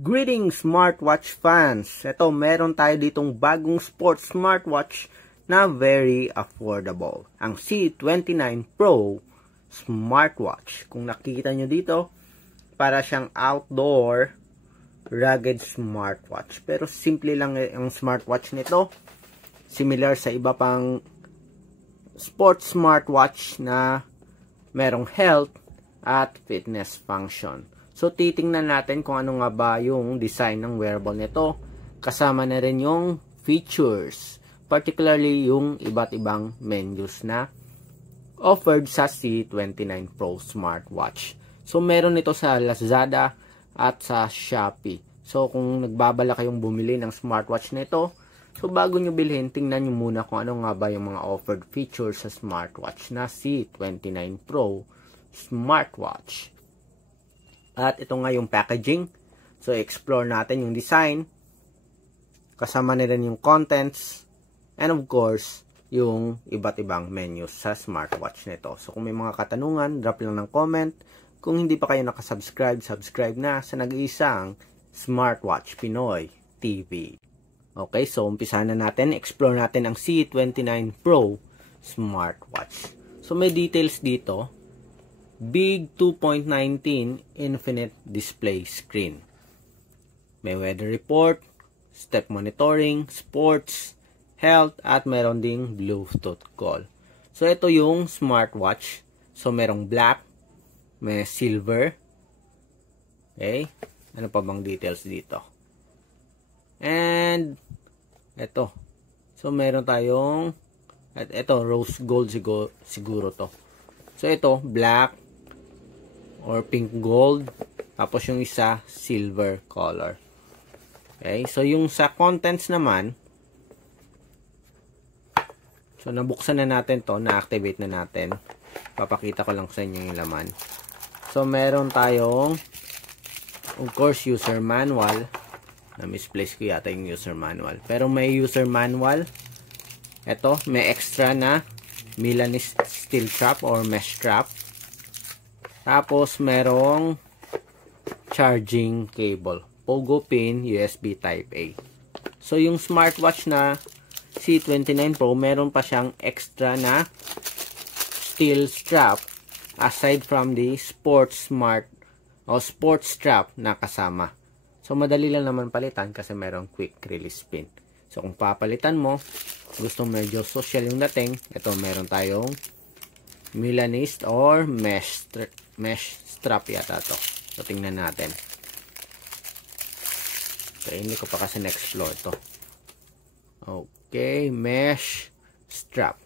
Greetings smartwatch fans! Ito, meron tayo ditong bagong sports smartwatch na very affordable. Ang C29 Pro smartwatch. Kung nakikita nyo dito, para siyang outdoor rugged smartwatch. Pero simple lang ang smartwatch nito. Similar sa iba pang sports smartwatch na merong health at fitness function. So, titingnan natin kung ano nga ba yung design ng wearable nito. Kasama na rin yung features. Particularly yung iba't ibang menus na offered sa C29 Pro smartwatch. So, meron ito sa Lazada at sa Shopee. So, kung nagbabala kayong bumili ng smartwatch nito, so bago nyo bilhin, tingnan nyo muna kung ano nga ba yung mga offered features sa smartwatch na C29 Pro smartwatch. At ito nga yung packaging. So, explore natin yung design. Kasama na rin yung contents. And of course, yung iba't ibang menus sa smartwatch nito. So, kung may mga katanungan, drop lang ng comment. Kung hindi pa kayo nakasubscribe, subscribe na sa nag-iisang Smartwatch Pinoy TV. Okay, so umpisa na natin. Explore natin ang C29 Pro smartwatch. So, may details dito. Big 2.19 infinite display screen. May weather report, step monitoring, sports, health, at meron ding Bluetooth call. So, ito yung smartwatch. So, merong black, may silver. Okay. Ano pa bang details dito? And, ito. So, meron tayong, at ito, rose gold siguro to. So, ito, black, or pink gold, tapos yung isa silver color. Okay, so yung sa contents naman, so nabuksan na natin to, na-activate na natin. Papakita ko lang sa inyo yung laman. So meron tayong of course user manual. Na-misplace ko yata yung user manual, pero may user manual. Ito, may extra na Milanese steel trap or mesh trap. Tapos, merong charging cable. Pogo pin, USB Type-A. So, yung smartwatch na C29 Pro, meron pa siyang extra na steel strap aside from the sports strap na kasama. So, madali lang naman palitan kasi merong quick release pin. So, kung papalitan mo, gusto medyo social yung dating, ito meron tayong Milanese or mesh strap yata to. So, tingnan natin. Okay, hindi ko pa kasi na-explore to. Okay, mesh strap.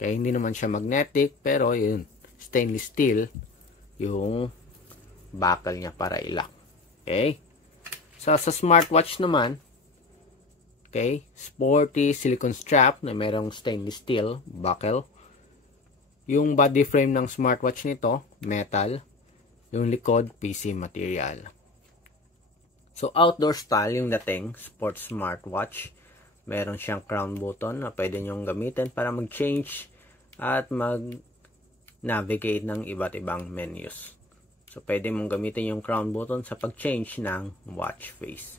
Okay, hindi naman siya magnetic, pero yun, stainless steel yung buckle niya para ilak. Okay? So, sa smartwatch naman, okay, sporty silicone strap na merong stainless steel buckle. Yung body frame ng smartwatch nito, metal. Yung likod, PC material. So, outdoor style yung dating sports smartwatch. Meron siyang crown button na pwede nyong gamitin para mag-change at mag-navigate ng iba't ibang menus. So, pwede mong gamitin yung crown button sa pag-change ng watch face.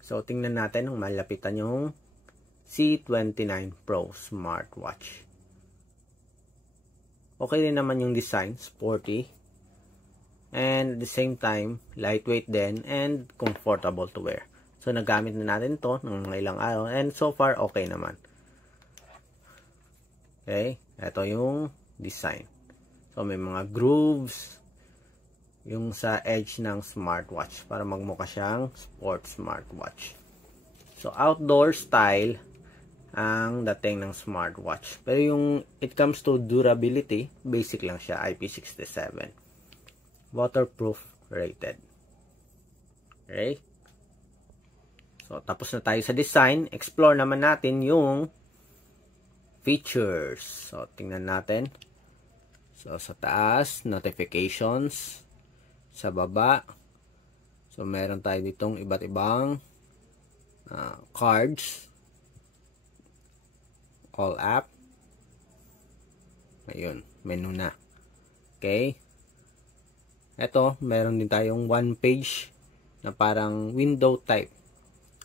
So, tingnan natin kung malapitan yung C29 Pro smartwatch. Okay din naman yung design, sporty. And at the same time, lightweight din and comfortable to wear. So, nagamit na natin to ng mga ilang araw. And so far, okay naman. Okay, ito yung design. So, may mga grooves yung sa edge ng smartwatch para magmukha siyang sports smartwatch. So, outdoor style ang dating ng smartwatch. Pero yung it comes to durability, basic lang siya, IP67. Waterproof rated. Okay? So, tapos na tayo sa design. Explore naman natin yung features. So, tingnan natin. So, sa taas, notifications. Sa baba, so, meron tayo ditong iba't ibang cards. All app. Ayun, menu na. Okay. Ito, meron din tayong one page na parang window type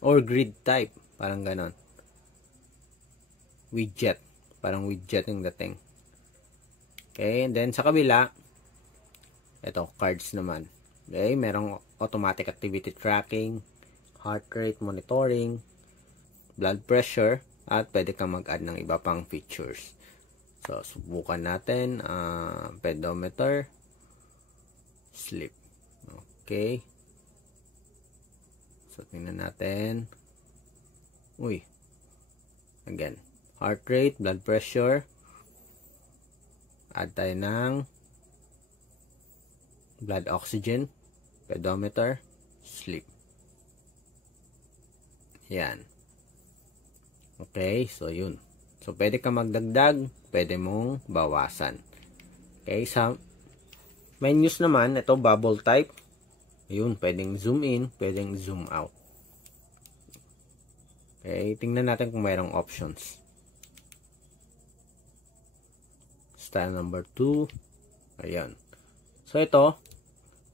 or grid type, parang ganon. Widget, parang widget yung dating. Okay, and then sa kabila, ito, cards naman. Okay, merong automatic activity tracking, heart rate monitoring, blood pressure, at pwede kang mag-add ng iba pang features. So, subukan natin, pedometer, sleep. Okay. So, tingnan natin. Uy. Again, heart rate, blood pressure. Add tayo ng blood oxygen, pedometer, sleep. Yan. Okay, so yun. So, pwede ka magdagdag, pwede mong bawasan. Okay, sa menus naman, ito bubble type. Ayun, pwedeng zoom in, pwedeng zoom out. Okay, tingnan natin kung mayroong options. Style number 2. Ayan. So, ito,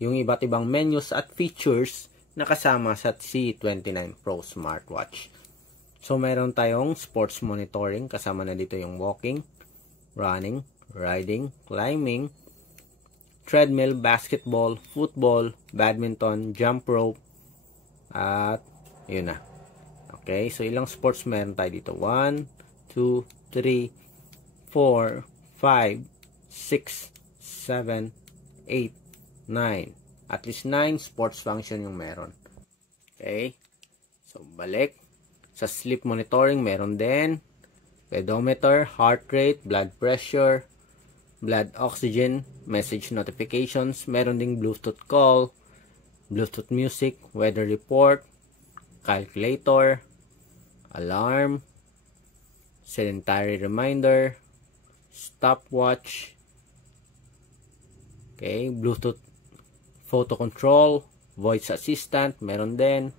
yung iba't ibang menus at features na kasama sa C29 Pro smartwatch. So, mayroon tayong sports monitoring. Kasama na dito yung walking, running, riding, climbing, treadmill, basketball, football, badminton, jump rope, at yun na. Okay, so ilang sports meron tayo dito? 1, 2, 3, 4, 5, 6, 7, 8, 9. At least 9 sports function yung meron. Okay, so balik. Sa sleep monitoring, meron din pedometer, heart rate, blood pressure, blood oxygen, message notifications, meron ding Bluetooth call, Bluetooth music, weather report, calculator, alarm, sedentary reminder, stopwatch, okay, Bluetooth photo control, voice assistant, meron din.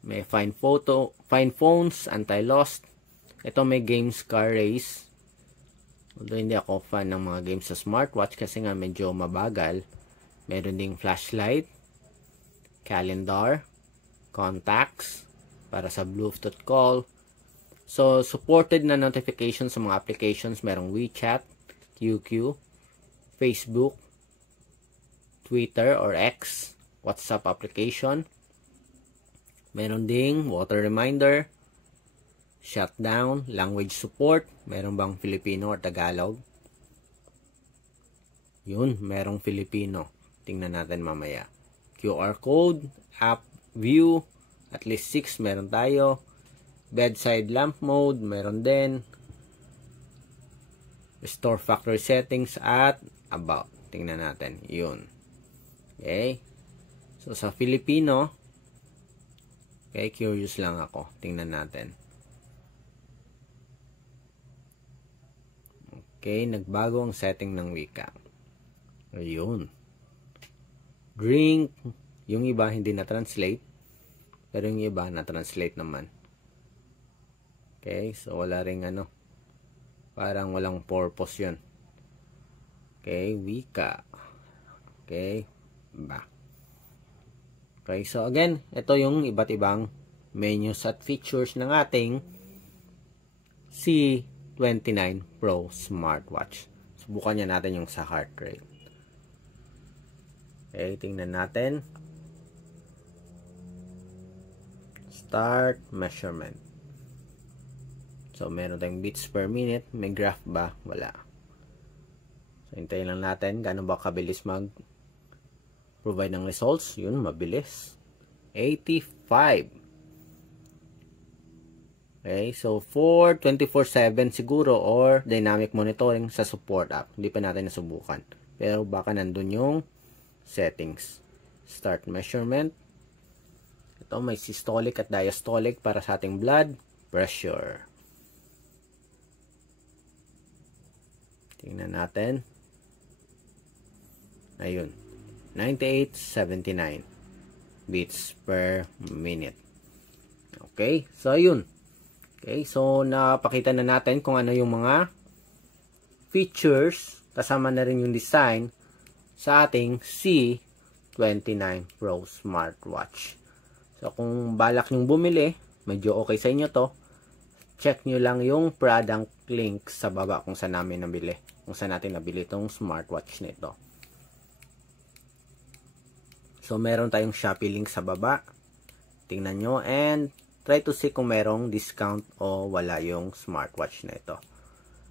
May find phones, anti-lost. Ito may games car race. Although hindi ako fan ng mga games sa smartwatch kasi nga medyo mabagal. Meron ding flashlight, calendar, contacts para sa Bluetooth call. So, supported na notifications sa mga applications. Merong WeChat, QQ, Facebook, Twitter or X, WhatsApp application. Meron ding water reminder, shutdown, language support. Meron bang Filipino or Tagalog? Yun, merong Filipino. Tingnan natin mamaya. QR code, app view, at least 6 meron tayo. Bedside lamp mode, meron din. Restore factory settings at about. Tingnan natin. Yun. Okay. So, sa Filipino, okay, curious lang ako. Tingnan natin. Okay, nagbago ang setting ng wika. Ayun. Drink. Yung iba hindi na-translate. Pero yung iba na-translate naman. Okay, so wala ring ano. Parang walang purpose yun. Okay, wika. Okay, back. Okay, so again, ito yung iba't ibang menus at features ng ating C29 Pro smartwatch. Subukan niya natin yung sa heart rate. Okay, tingnan natin. Start measurement. So, meron tayong beats per minute. May graph ba? Wala. So, hintayin lang natin gaano ba kabilis mag-provide ng results. Yun, mabilis. 85. Okay, so for 24/7 siguro or dynamic monitoring sa support app. Hindi pa natin nasubukan. Pero baka nandun yung settings. Start measurement. Ito, may systolic at diastolic para sa ating blood pressure. Tingnan natin. Ayun. 98.79 beats per minute. Okay. So, ayun. Okay. So, napakita na natin kung ano yung mga features. Kasama na rin yung design sa ating C29 C29 Pro smartwatch. So kung balak nyong bumili, medyo okay sa inyo to, check nyo lang yung product link sa baba kung saan natin nabili itong smartwatch nito. So meron tayong Shopee link sa baba. Tingnan nyo and try to see kung merong discount o wala yung smartwatch na ito.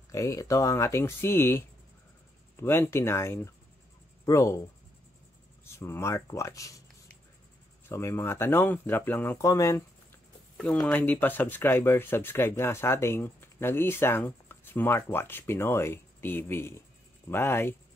Okay, ito ang ating C29 Pro smartwatch. So may mga tanong, drop lang ng comment. Yung mga hindi pa subscribe na sa ating nag-iisang Smartwatch Pinoy TV. Bye!